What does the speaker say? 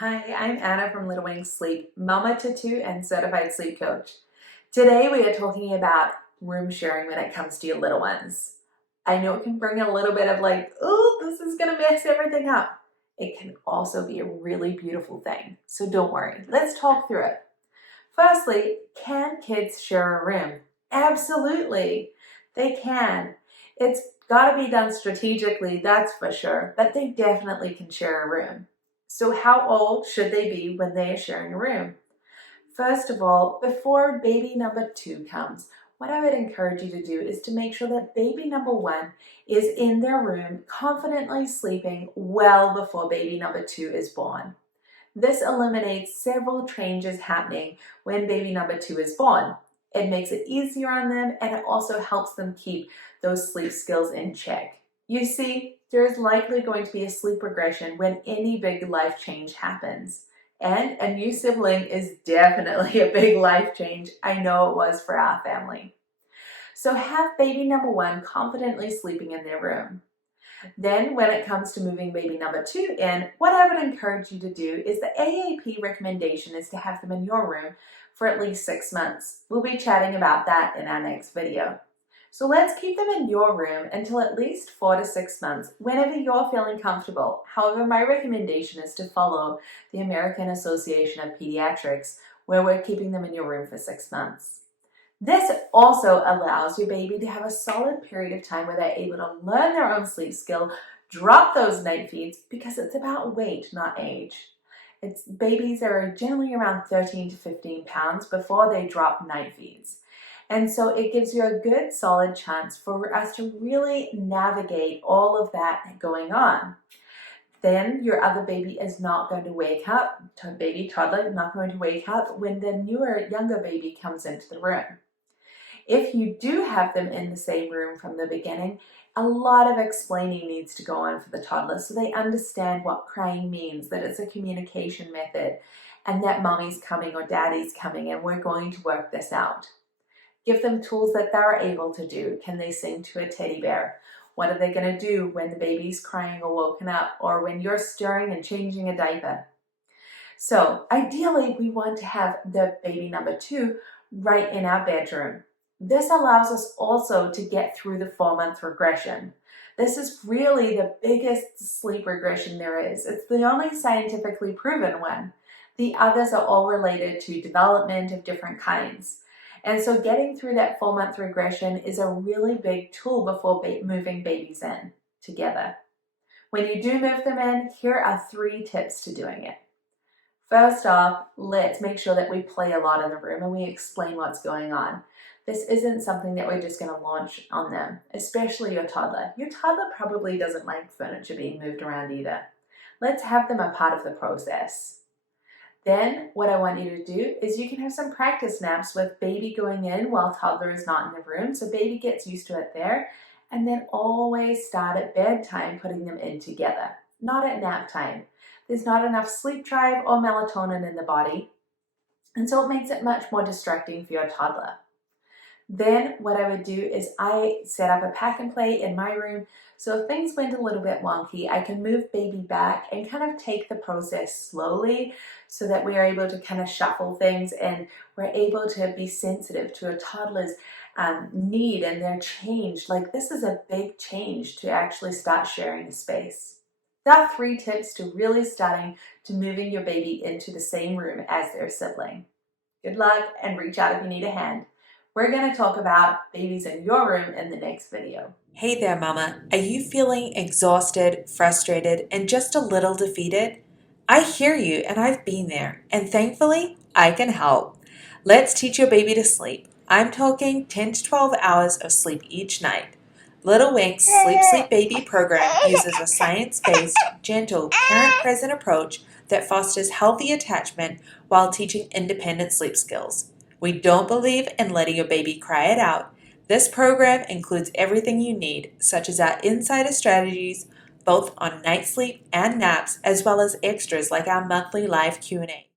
Hi, I'm Anna from Little Wings Sleep, Mama to two and certified sleep coach. Today we are talking about room sharing when it comes to your little ones. I know it can bring a little bit of oh, this is gonna mess everything up. It can also be a really beautiful thing, so don't worry. Let's talk through it. Firstly, can kids share a room? Absolutely, they can. It's gotta be done strategically, that's for sure, but they definitely can share a room. So how old should they be when they are sharing a room? First of all, before baby number 2 comes, what I would encourage you to do is to make sure that baby number 1 is in their room confidently sleeping well before baby number 2 is born. This eliminates several changes happening when baby number 2 is born. It makes it easier on them, and it also helps them keep those sleep skills in check. You see, there is likely going to be a sleep regression when any big life change happens. And a new sibling is definitely a big life change. I know it was for our family. So have baby number 1 confidently sleeping in their room. Then when it comes to moving baby number 2 in, what I would encourage you to do is the AAP recommendation is to have them in your room for at least 6 months. We'll be chatting about that in our next video. So let's keep them in your room until at least 4 to 6 months, whenever you're feeling comfortable. However, my recommendation is to follow the American Association of Pediatrics, where we're keeping them in your room for 6 months. This also allows your baby to have a solid period of time where they're able to learn their own sleep skill, drop those night feeds, because it's about weight, not age. Babies are generally around 13 to 15 pounds before they drop night feeds. And so it gives you a good solid chance for us to really navigate all of that going on. Then your other baby is not going to wake up, baby toddler, not going to wake up when the newer, younger baby comes into the room. If you do have them in the same room from the beginning, a lot of explaining needs to go on for the toddler so they understand what crying means, that it's a communication method, and that mommy's coming or daddy's coming and we're going to work this out. Give them tools that they're able to do. Can they sing to a teddy bear? What are they going to do when the baby's crying or woken up, or when you're stirring and changing a diaper? So ideally, we want to have the baby number 2 right in our bedroom. This allows us also to get through the 4-month regression. This is really the biggest sleep regression there is. It's the only scientifically proven one. The others are all related to development of different kinds. And so getting through that 4-month regression is a really big tool before moving babies in together. When you do move them in, here are 3 tips to doing it. First off, let's make sure that we play a lot in the room and we explain what's going on. This isn't something that we're just going to launch on them, especially your toddler. Your toddler probably doesn't like furniture being moved around either. Let's have them a part of the process. Then what I want you to do is you can have some practice naps with baby going in while toddler is not in the room, so baby gets used to it there, and then always start at bedtime putting them in together, not at nap time. There's not enough sleep drive or melatonin in the body, and so it makes it much more distracting for your toddler. Then what I would do is I set up a pack and play in my room, so if things went a little bit wonky, I can move baby back and kind of take the process slowly so that we are able to kind of shuffle things and we're able to be sensitive to a toddler's need and their change. Like, this is a big change to actually start sharing a space. There are 3 tips to really starting to moving your baby into the same room as their sibling. Good luck, and reach out if you need a hand. We're going to talk about babies in your room in the next video. Hey there, Mama. Are you feeling exhausted, frustrated, and just a little defeated? I hear you, and I've been there, and thankfully, I can help. Let's teach your baby to sleep. I'm talking 10 to 12 hours of sleep each night. Little Wings Sleep Baby program uses a science-based, gentle, parent-present approach that fosters healthy attachment while teaching independent sleep skills. We don't believe in letting your baby cry it out. This program includes everything you need, such as our insider strategies, both on night sleep and naps, as well as extras like our monthly live Q&A.